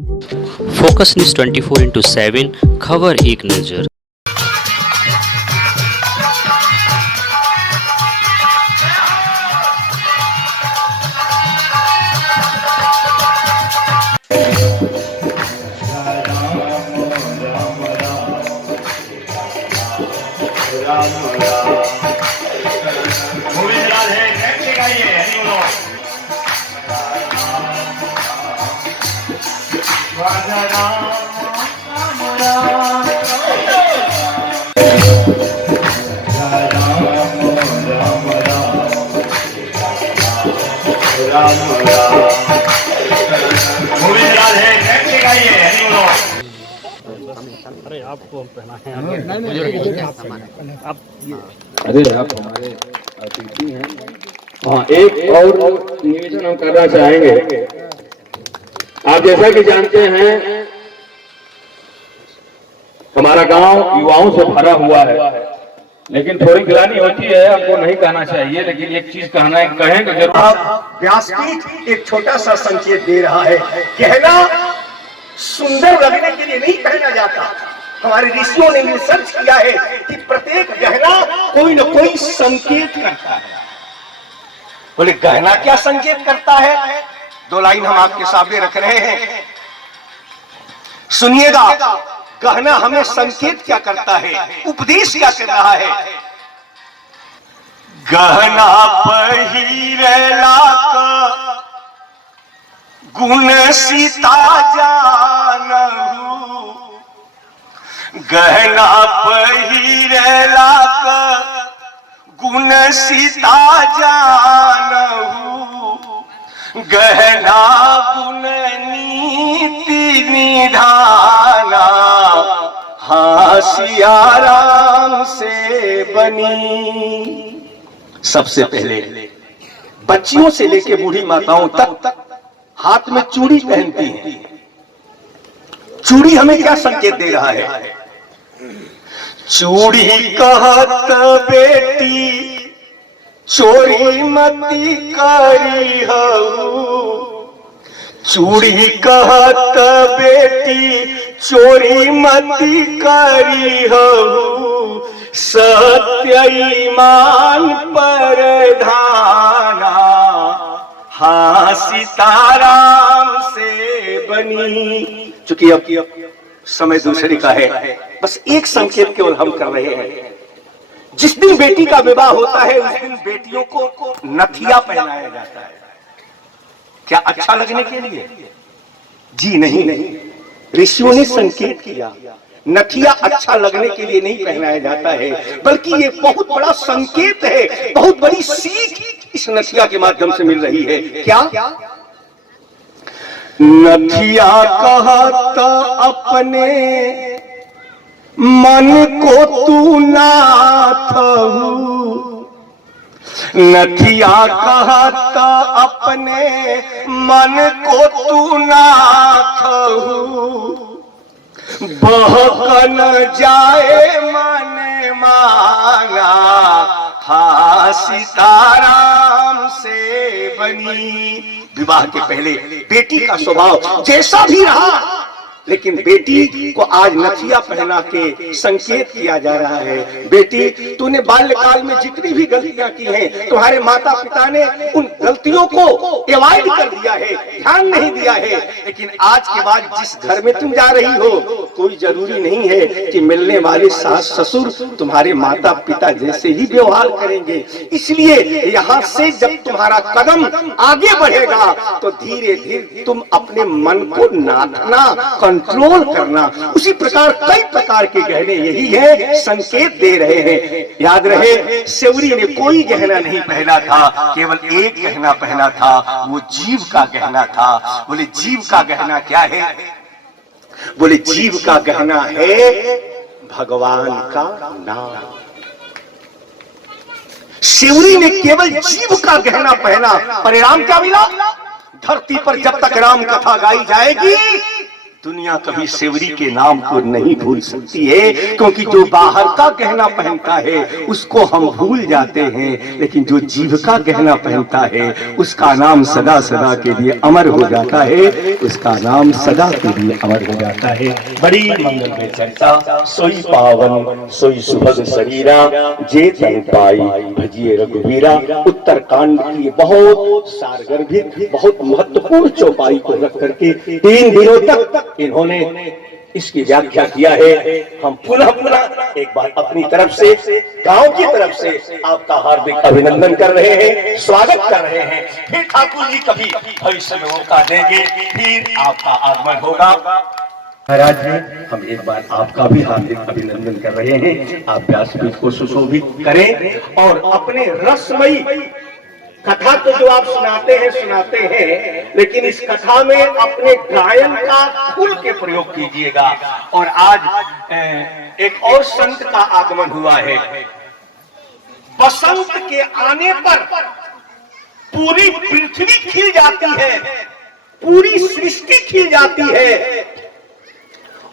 Focus news 24/7 खबर एक नज़र। अरे आपको हम पहनाए अरे आप हमारे अतिथि हैं। हाँ, एक और निवेदन हम करना चाहेंगे। आप जैसा कि जानते हैं हमारा गांव युवाओं से भरा हुआ है, लेकिन थोड़ी गिलानी होती है, आपको नहीं कहना चाहिए, लेकिन एक चीज कहना है, कहें तो जरूर। आप व्यासपीठ एक छोटा सा संकेत दे रहा है। गहना सुंदर लगने के लिए नहीं पहना जाता। हमारे ऋषियों ने रिसर्च किया है कि प्रत्येक गहना कोई न कोई संकेत करता है। बोले गहना क्या संकेत करता है? दो लाइन हम आपके सामने रख रहे हैं, सुनिएगा। गहना हमें संकेत क्या करता है, उपदेश क्या कर रहा है। गहना पहिरेला का गुण सीता जानहु, गहना पहिरेला का गुण सीता जानहु, गहना गुण नीति निधाना, हाँ सिया राम से बनी। सबसे पहले बच्चियों से लेके बूढ़ी माताओं तक हाथ में चूड़ी पहनती हैं। चूड़ी हमें क्या संकेत दे रहा है? चूड़ी कहत बेटी चोरी मती करी हऊ, चूड़ी कहत बेटी चोरी मती करी हऊ, सत्य ईमान पर धाना, हाँ सीताराम से बनी। चूंकि अब समय दूसरे का है, बस एक संकेत केवल हम कर रहे हैं। जिस दिन बेटी का विवाह होता है उस दिन बेटियों को नथिया पहनाया जाता है। क्या अच्छा लगने के लिए? जी नहीं, ऋषियों ने संकेत किया नथिया अच्छा लगने के लिए नहीं पहनाया जाता है, बल्कि ये बहुत बड़ा संकेत है, बहुत बड़ी सीख इस नथिया के माध्यम से मिल रही है। क्या? नथिया कहत अपने मन को तू नाथहु, नथिया कहत अपने मन को तू नाथहु, बहकन जाए मन मांगा, हाँ सीताराम से बनी। विवाह के पहले बेटी का स्वभाव जैसा भी रहा, लेकिन बेटी को आज नथिया पहना के संकेत किया जा रहा है। बेटी, तूने बाल्यकाल में जितनी भी गलतियां की हैं, तुम्हारे माता पिता ने उन गलतियों को अवॉइड कर दिया है, ध्यान नहीं दिया है, लेकिन आज के बाद जिस घर में तुम जा रही हो, कोई जरूरी नहीं है कि मिलने वाले सास ससुर तुम्हारे माता पिता जैसे ही व्यवहार करेंगे। इसलिए यहाँ से जब तुम्हारा कदम आगे बढ़ेगा तो धीरे धीरे तुम अपने मन को नाथना, कंट्रोल करना। उसी प्रकार कई प्रकार के गहने यही है, संकेत दे रहे हैं। याद रहे, सेवरी ने कोई गहना नहीं पहना था, केवल एक गहना पहना था, वो जीव का गहना था। बोले जीव का गहना क्या है? बोले जीव का गहना है भगवान का नाम। सेवरी ने केवल जीव का गहना पहना, परिणाम क्या मिला? धरती पर जब तक राम कथा गाई जाएगी दुनिया कभी सेवरी के नाम को नहीं भूल सकती है, क्योंकि जो बाहर का गहना पहनता है उसको हम भूल जाते हैं, लेकिन जो जीव का गहना पहनता है उसका नाम सदा सदा के लिए अमर हो जाता है, उसका नाम सदा के लिए अमर हो जाता है। बड़ी मंगल में चर्चा सोई पावन सोई सुभग शरीरा, जे तन पाई भजिए रघुवीरा। उत्तर कांड की बहुत सारगर्भित बहुत महत्वपूर्ण चौपाई को रख करके 3 दिनों तक इन्होंने इसकी व्याख्या किया है। हम पुनः एक बार अपनी तरफ से, गांव की तरफ से आपका हार्दिक अभिनंदन कर रहे हैं, स्वागत कर रहे हैं। फिर ठाकुर जी कभी भविष्य में मौका देंगे, फिर आपका आगमन होगा। महाराज जी, हम एक बार आपका भी हार्दिक अभिनंदन कर रहे हैं। आप व्यासपीठ को सुशोभित करें और अपने रसमयी कथा तो जो आप सुनाते हैं, लेकिन इस कथा में अपने गायन का खुल के प्रयोग कीजिएगा। और आज एक और संत का आगमन हुआ है। बसंत के आने पर पूरी पृथ्वी खिल जाती है, पूरी सृष्टि खिल जाती है,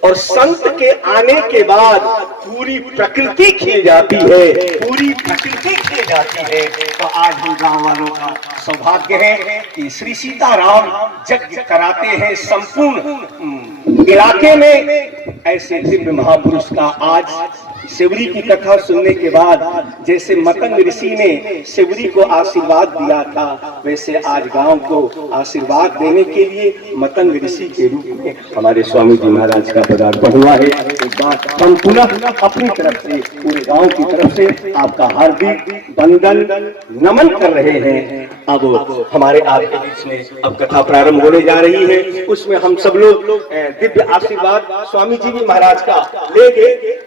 और संत के आने के बाद पूरी प्रकृति खिल जाती है, पूरी प्रकृति खिल जाती है। तो आज हम गांव वालों का सौभाग्य है कि श्री सीताराम यज्ञ कराते हैं संपूर्ण इलाके में। ऐसे दिव्य महापुरुष का आज शिवरी की कथा सुनने के बाद जैसे मतंग ऋषि ने शिवरी को आशीर्वाद दिया था, वैसे आज गांव को आशीर्वाद देने के लिए मतंग ऋषि के रूप में हमारे स्वामी जी महाराज का पदार्पण हुआ है। एक बात हम पुनः अपनी तरफ से, पूरे गांव की तरफ से आपका हार्दिक वंदन नमन कर रहे हैं। अब हमारे आपके बीच में अब कथा प्रारंभ होने जा रही है, उसमें हम सब लोग दिव्य आशीर्वाद स्वामी जी महाराज का लेंगे।